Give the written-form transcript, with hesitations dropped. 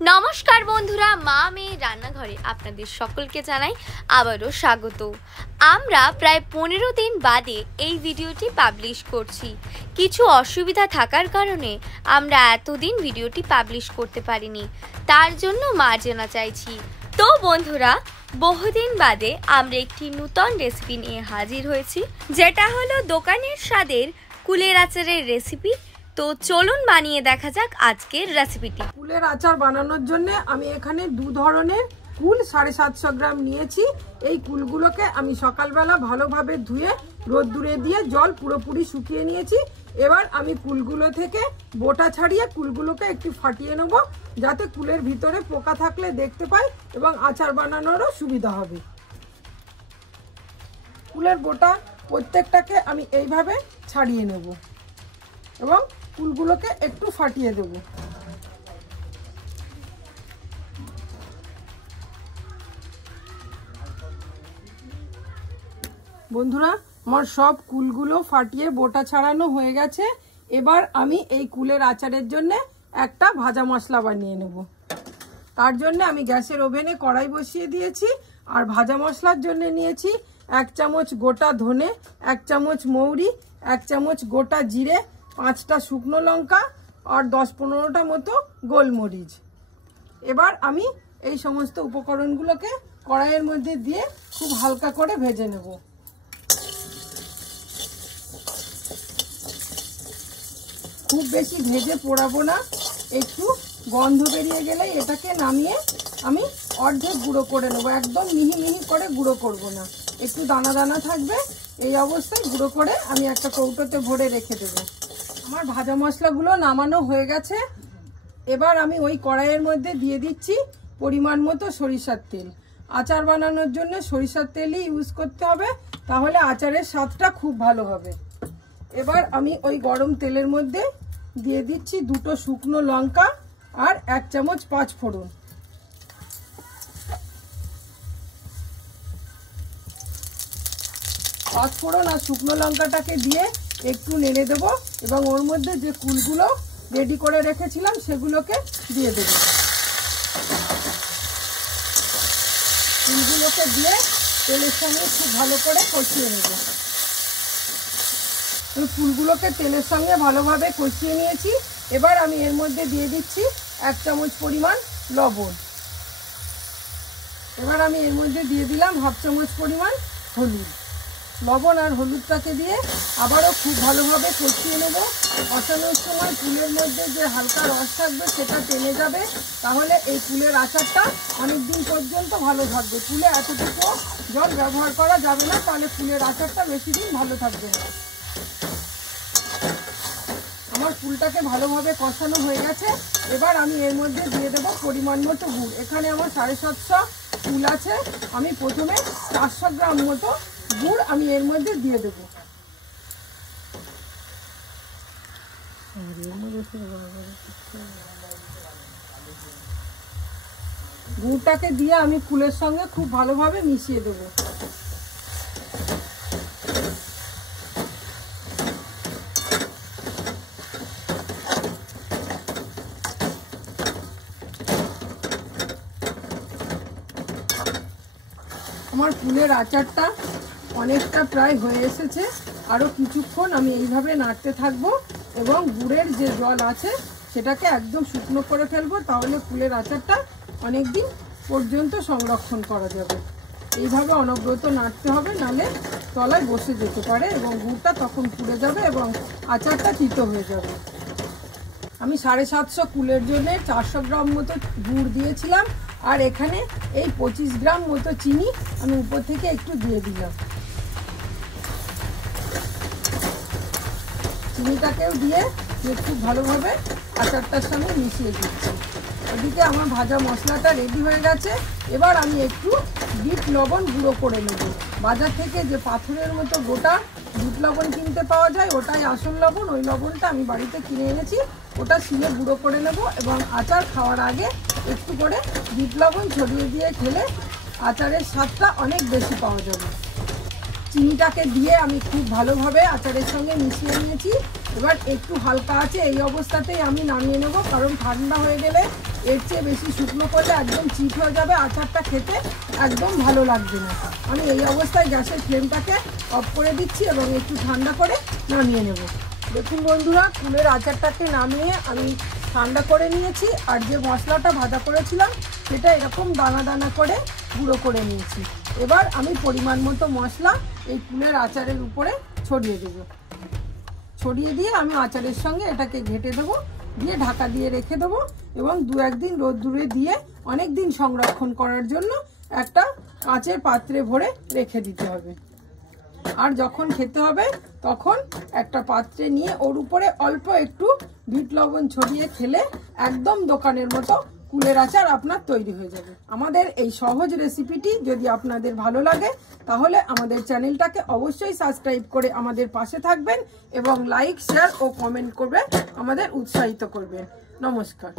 নমস্কার বন্ধুরা, মা মেয়ে রান্নাঘরে আপনাদের সকলকে জানাই আবারও স্বাগত। আমরা প্রায় 15 দিন বাদে এই ভিডিওটি পাবলিশ করছি। কিছু অসুবিধা থাকার কারণে আমরা এতদিন ভিডিওটি পাবলিশ করতে পারিনি, তার জন্য মার্জনা চাইছি। তো বন্ধুরা, বহুদিন বাদে আমরা একটি নতুন রেসিপি নিয়ে হাজির হয়েছি, যেটা হলো দোকানের স্বাদের কুলের আচারের রেসিপি। তো চলুন বানিয়ে দেখা যাক আজকের রেসিপিটি। কুলের আচার বানানোর জন্য আমি এখানে দু ধরনের কুল 750 গ্রাম নিয়েছি। এই কুলগুলোকে আমি সকালবেলা ভালোভাবে ধুয়ে রোদ্দুরে দিয়ে জল পুরোপুরি শুকিয়ে নিয়েছি। এবার আমি কুলগুলো থেকে বোটা ছাড়িয়ে কুলগুলোকে একটু ফাটিয়ে নেব, যাতে কুলের ভিতরে পোকা থাকলে দেখতে পাই এবং আচার বানানোরও সুবিধা হবে। কুলের বোটা প্রত্যেকটাকে আমি এইভাবে ছাড়িয়ে নেব এবং কুলগুলোকে একটু ফাটিয়ে দেব। বন্ধুরা, আমার সব কুলগুলো ফাটিয়ে বোটা ছাড়ানো হয়ে গেছে। এবার আমি এই কুলের আচারের জন্য একটা ভাজা মশলা বানিয়ে নেব। তার জন্য আমি গ্যাসের ওভেনে কড়াই বসিয়ে দিয়েছি। আর ভাজা মশলার জন্য নিয়েছি 1 চামচ গোটা ধনে, 1 চামচ মৌরি, 1 চামচ গোটা জিরে, 5টা শুকনো লঙ্কা আর 10-15টা মতো গোলমরিচ। এবার আমি এই সমস্ত উপকরণগুলোকে কড়াইয়ের মধ্যে দিয়ে খুব হালকা করে ভেজে নেব। খুব বেশি ভেজে পোড়াবো না, একটু গন্ধ বেরিয়ে গেলে এটাকে নামিয়ে আমি অর্ধেক গুঁড়ো করে নেবো। একদম মিহি মিহি করে গুঁড়ো করব না, একটু দানা দানা থাকবে। এই অবস্থায় গুঁড়ো করে আমি একটা কৌটোতে ভরে রেখে দেবো। আমার ভাজা মশলাগুলো নামানো হয়ে গেছে। এবার আমি ওই কড়াইয়ের মধ্যে দিয়ে দিচ্ছি পরিমাণ মতো সরিষার তেল। আচার বানানোর জন্য সরিষার তেলই ইউজ করতে হবে, তাহলে আচারের স্বাদটা খুব ভালো হবে। এবার আমি ওই গরম তেলের মধ্যে দিয়ে দিচ্ছি 2টো শুকনো লঙ্কা আর 1 চামচ 5 ফোড়ন। পাঁচফোড়ন আর শুকনো লঙ্কাটাকে দিয়ে একটু নেড়ে দেব এবং ওর মধ্যে যে কুলগুলো রেডি করে রেখেছিলাম সেগুলোকে দিয়ে দেব। কুলগুলোকে দিয়ে তেলের সঙ্গে খুব ভালো করে কষিয়ে নেব। এই ফুলগুলোকে তেলের সঙ্গে ভালোভাবে কষিয়ে নিয়েছি। এবার আমি এর মধ্যে দিয়ে দিচ্ছি 1 চামচ পরিমাণ লবণ। এবার আমি এর মধ্যে দিয়ে দিলাম 1/2 চামচ পরিমাণ হলুদ। লবণ আর হলুদটাকে দিয়ে আবারও খুব ভালোভাবে কষিয়ে নেব। কষানোর সময় কুলের মধ্যে যে হালকা রস থাকবে সেটা টেনে যাবে, তাহলে এই কুলের আচারটা অনেক দিন পর্যন্ত ভালো থাকবে। কুলে এতটুকু জল ব্যবহার করা যাবে না, তাহলে কুলের আচারটা বেশি দিন ভালো থাকবে না। আমার কুলটাকে ভালোভাবে কষানো হয়ে গেছে। এবার আমি এর মধ্যে দিয়ে দেবো পরিমাণ মতো গুড়। এখানে আমার 750 কুল আছে। আমি প্রথমে 400 গ্রাম মতো গুড় আমি এর মধ্যে দিয়ে দেবো। গুড়টাকে দিয়ে আমি কুলের সঙ্গে খুব ভালোভাবে মিশিয়ে দেবো। আমার কুলের আচারটা অনেকটা প্রায় হয়ে এসেছে। আরও কিছুক্ষণ আমি এইভাবে নাড়তে থাকবো এবং গুড়ের যে জল আছে সেটাকে একদম শুকনো করে ফেলবো, তাহলে কুলের আচারটা অনেক দিন পর্যন্ত সংরক্ষণ করা যাবে। এইভাবে অনবরত নাড়তে হবে, নাহলে তলায় বসে যেতে পারে এবং গুড়টা তখন পুড়ে যাবে এবং আচারটা তিতো হয়ে যাবে। আমি 750 কুলের জন্য 400 গ্রাম মতো গুড় দিয়েছিলাম, আর এখানে এই 25 গ্রাম মতো চিনি আমি উপর থেকে একটু দিয়ে দিলাম। চিনিটাকেও দিয়ে খুব ভালোভাবে আচারটার সঙ্গে মিশিয়ে দিচ্ছি। ওদিকে আমার ভাজা মশলাটা রেডি হয়ে গেছে। এবার আমি একটু বিট লবণ গুঁড়ো করে নেব। বাজার থেকে যে পাথরের মতো গোটা বিট লবণ কিনতে পাওয়া যায়, ওটাই আসল লবণ। ওই লবণটা আমি বাড়িতে কিনে এনেছি, ওটা শিলে গুঁড়ো করে নেব এবং আচার খাওয়ার আগে একটু করে বিট লবণ ছড়িয়ে দিয়ে খেলে আচারের স্বাদটা অনেক বেশি পাওয়া যাবে। চিনিটাকে দিয়ে আমি খুব ভালোভাবে আচারের সঙ্গে মিশিয়ে নিয়েছি। এবার একটু হালকা আছে এই অবস্থাতেই আমি নামিয়ে নেব, কারণ ঠান্ডা হয়ে গেলে এর চেয়ে বেশি শুকনো করলে একদম চিট হয়ে যাবে, আচারটা খেতে একদম ভালো লাগবে না। আমি এই অবস্থায় গ্যাসের ফ্লেমটাকে অফ করে দিচ্ছি এবং একটু ঠান্ডা করে নামিয়ে নেব। দেখুন বন্ধুরা, কুলের আচারটাকে নামিয়ে আমি ঠান্ডা করে নিয়েছি, আর যে মশলাটা ভাজা করেছিলাম সেটা এরকম দানা দানা করে গুঁড়ো করে নিয়েছি। এবার আমি পরিমাণ মতো মশলা এই কুলের আচারের উপরে ছড়িয়ে দেবো। ছড়িয়ে দিয়ে আমি আচারের সঙ্গে এটাকে ঘেঁটে দেবো, দিয়ে ঢাকা দিয়ে রেখে দেবো এবং 2-1 দিন রোদ্দুরে দিয়ে অনেক দিন সংরক্ষণ করার জন্য একটা কাঁচের পাত্রে ভরে রেখে দিতে হবে। আর যখন খেতে হবে তখন একটা পাত্রে নিয়ে ওর উপরে অল্প একটু বিট লবণ ছড়িয়ে খেলে একদম দোকানের মতো কুলের আচার আপনার তৈরি হয়ে যাবে। আমাদের এই সহজ রেসিপিটি যদি আপনাদের ভালো লাগে তাহলে আমাদের চ্যানেলটাকে অবশ্যই সাবস্ক্রাইব করে আমাদের পাশে থাকবেন এবং লাইক, শেয়ার ও কমেন্ট করবে আমাদের উৎসাহিত করবেন। নমস্কার।